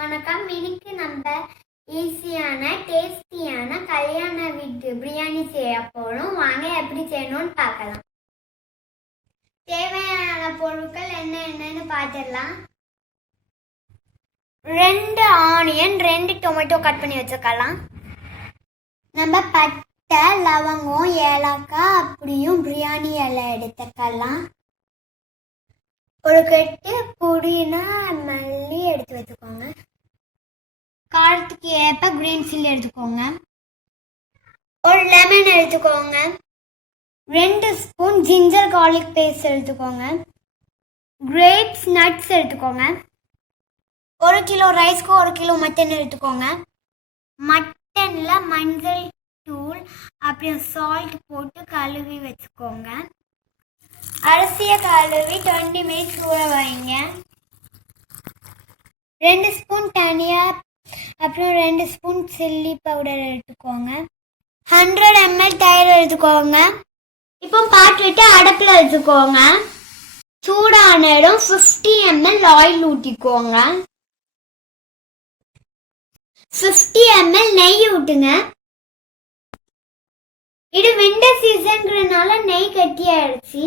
வணக்கம். இன்னைக்கு நம்ம ஈஸியான டேஸ்டியான கல்யாண வீட்டு பிரியாணி செய்ய போறோம். வாங்க எப்படி செய்யணும்னு பார்க்கலாம். தேவையான பொருட்கள் என்னன்னு பார்த்துடலாம். 2 ஆனியன், 2 டொமேட்டோ கட் பண்ணி வச்சுக்கலாம். நம்ம பட்டை, லவங்கம், ஏலக்காய் அப்படியும் பிரியாணி இலை எடுத்துக்கலாம். ஒரு கட்டு புதினா மல்லி எடுத்து வச்சுக்கோங்க. காரத்துக்கு ஏற்ப கிரீன் சில்லி எடுத்துக்கோங்க. ஒரு லெமன் எடுத்துக்கோங்க. 2 ஸ்பூன் ஜிஞ்சர் கார்லிக் பேஸ்ட் எடுத்துக்கோங்க. கிரேப்ஸ் நட்ஸ் எடுத்துக்கோங்க. 1 கிலோ ரைஸ்க்கு 1 கிலோ மட்டன் எடுத்துக்கோங்க. மட்டனில் மஞ்சள் தூள் அப்புறம் சால்ட் போட்டு கழுவி வச்சுக்கோங்க. அரிசியை கழுவி 20 மினிட்ஸ் ஊற வைங்க. 2 ஸ்பூன் தனியா அப்புறம் 2 ஸ்பூன் சில்லி பவுடர் எடுத்துக்கோங்க. 100 ml தயிர் எடுத்துக்கோங்க. இப்போ பாத்துட்டு அடுப்பில் வச்சுக்கோங்க. சூடான இடம் 50 ml ஆயில் ஊற்றிக்கோங்க. 50 ml நெய் ஊட்டுங்க. இது விண்டர் சீசன்ங்கிறதுனால நெய் கட்டி ஆயிடுச்சு.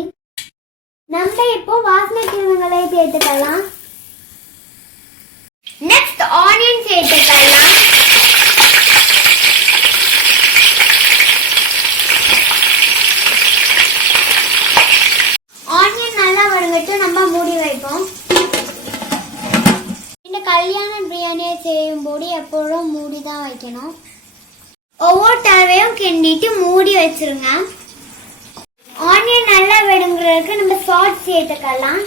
நம்ம இப்போ வாசனை கிழங்குகளை சேர்த்துக்கலாம். நெக்ஸ்ட் ஆனியன் சேர்த்துக்கலாம். ஆனியன் நல்லா வதங்கட்டும், நம்ம மூடி வைப்போம். இந்த கல்யாண பிரியாணியை செய்யும் போது எப்போதும் மூடி தான் வைக்கணும். ஒவ்வொரு தடவையும் கிண்டிட்டு மூடி வச்சிருங்க. ஆனியன் நல்லா வதங்குறதுக்கு நம்ம சால்ட் சேர்த்துக்கலாம்.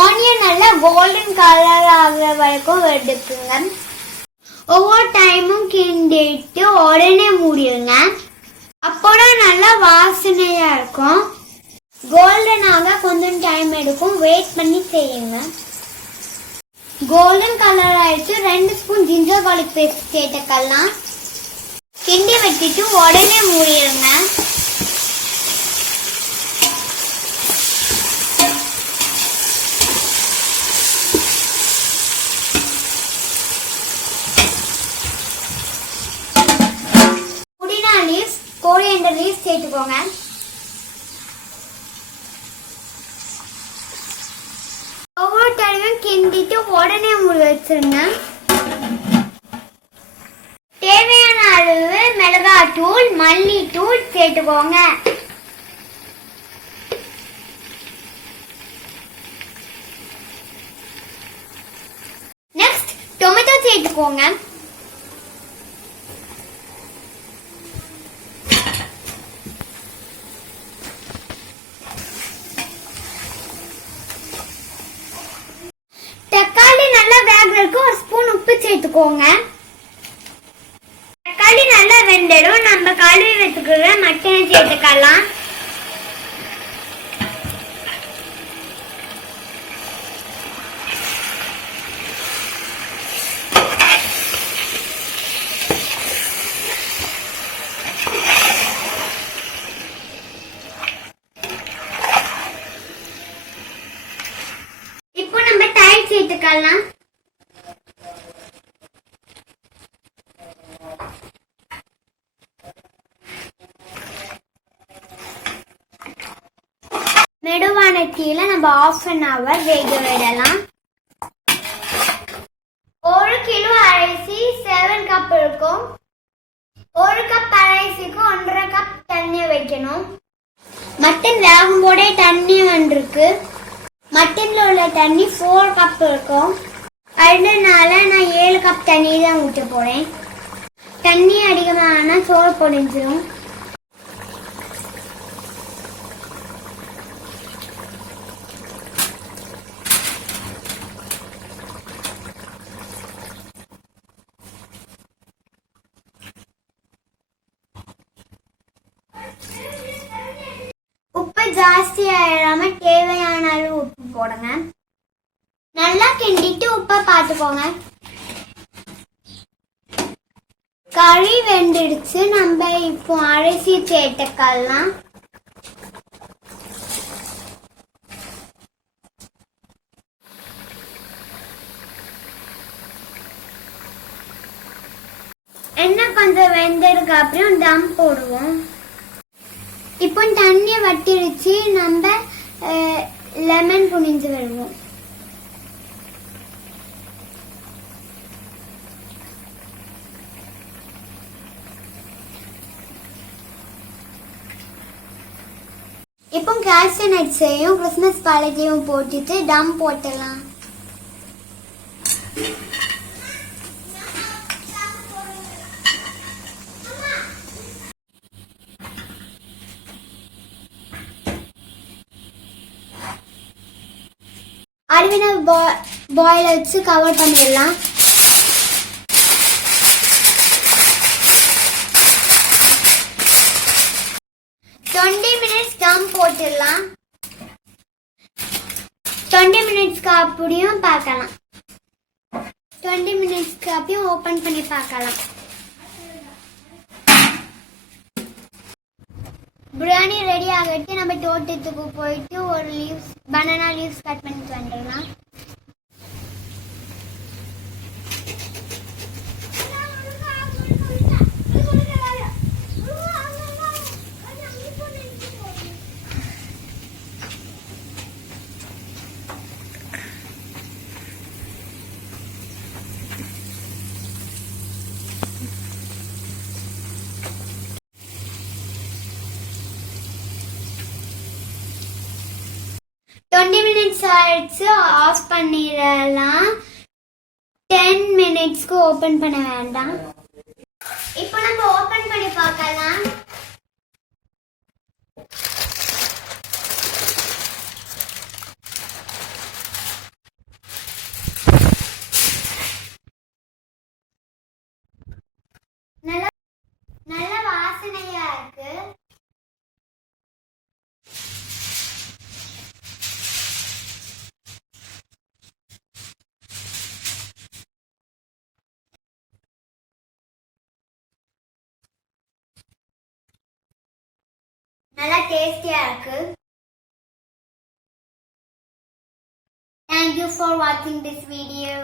ஆனியன் நல்லா கோல்டன் கலர் ஆகிற வரைக்கும் எடுத்துங்க. ஒவ்வொரு டைமும் கிண்டிட்டு உடனே மூடிடுங்க. அப்போதான் நல்லா வாசனையா இருக்கும். கோல்டன் ஆக கொஞ்சம் டைம் எடுக்கும், வெயிட் பண்ணி செய்யுங்க. கோல்டன் கலர் ஆயிடுச்சு. 2 ஸ்பூன் ஜிஞ்சர் கார்லிக் பேஸ்ட் சேர்த்துக்கலாம். கிண்டி வச்சுட்டு உடனே மூடிடுங்க. புதினா லீவ்ஸ், கோரியண்டர் லீவ்ஸ் சேர்த்துக்கோங்க. ஒவ்வொரு தடவையும் கிண்டிட்டு உடனே மூடி வச்சிருங்க. தேவையான அளவு மிளகாத்தூள், மல்லித்தூள் சேர்த்துக்கோங்க. நெக்ஸ்ட் டொமேட்டோ சேர்த்துக்கோங்க. தக்காளி நல்லா வேகிறதுக்கு 1 ஸ்பூன் உப்பு சேர்த்துக்கோங்க. தக்காளி நல்லா வெந்துடும். நம்ம கழுவி வச்சுக்கிற மட்டனை சேர்த்துக்கலாம். இப்போ நம்ம தயிர் சேர்த்துக்கலாம். மெதுவான தீயில நம்ம 1/2 hour வேக விடலாம். 1 கிலோ அரிசி 7 கப் இருக்கும். 1 கப் அரிசிக்கு 1.5 கப் தண்ணி வைக்கணும். மட்டன் வேகும் போதே தண்ணி வந்திருக்கு. மட்டன்ல உள்ள தண்ணி 4 கப் இருக்கும். அதனால நான் 7 கப் தண்ணி தான் ஊற்ற போறேன். தண்ணி அதிகமான சோறு பொடிஞ்சிடும். உப்பு ஜாஸ்தி ஆயிடாம தேவையான அளவு உப்பு போடுங்க. நல்லா கிண்டிட்டு உப்பை பார்த்துக்கோங்க. கறி வெந்துடுச்சு. நம்ம இப்போ அரிசி சேர்த்துக்கலாம். வெந்ததுக்கு அப்புறம் தம் போடுவோம். இப்போ தண்ணியை வட்டிடுச்சு, நம்ம லெமன் புனிஞ்சு வருவோம். இப்போ கேஷ்யூ நட்ஸையும் கிறிஸ்மஸ் பழத்தையும் போட்டுட்டு டம் போட்டலாம். அருவின பாயில் வச்சு கவர் பண்ணிடலாம். தம் போட்டுடலாம். 20 மினிட்ஸ்க்கு அப்படியும் பார்க்கலாம். 20 மினிட்ஸ்க்கு அப்படியும் ஓபன் பண்ணி பார்க்கலாம். பிரியாணி ரெடி ஆகிட்டு நம்ம தோட்டத்துக்கு போயிட்டு ஒரு பனானா லீவ்ஸ் கட் பண்ணிட்டு வந்துடலாம். மினிட்ஸ் ஆயிடுச்சு, ஆஃப் பண்ணிடலாம். 10 மினிட்ஸ்க்கு ஓபன் பண்ண வேண்டாம். இப்போ நம்ம ஓபன் பண்ணி பார்க்கலாம். நல்ல வாசனையா இருக்கு. நல்லா டேஸ்டியா இருக்கு. Thank you for watching this video.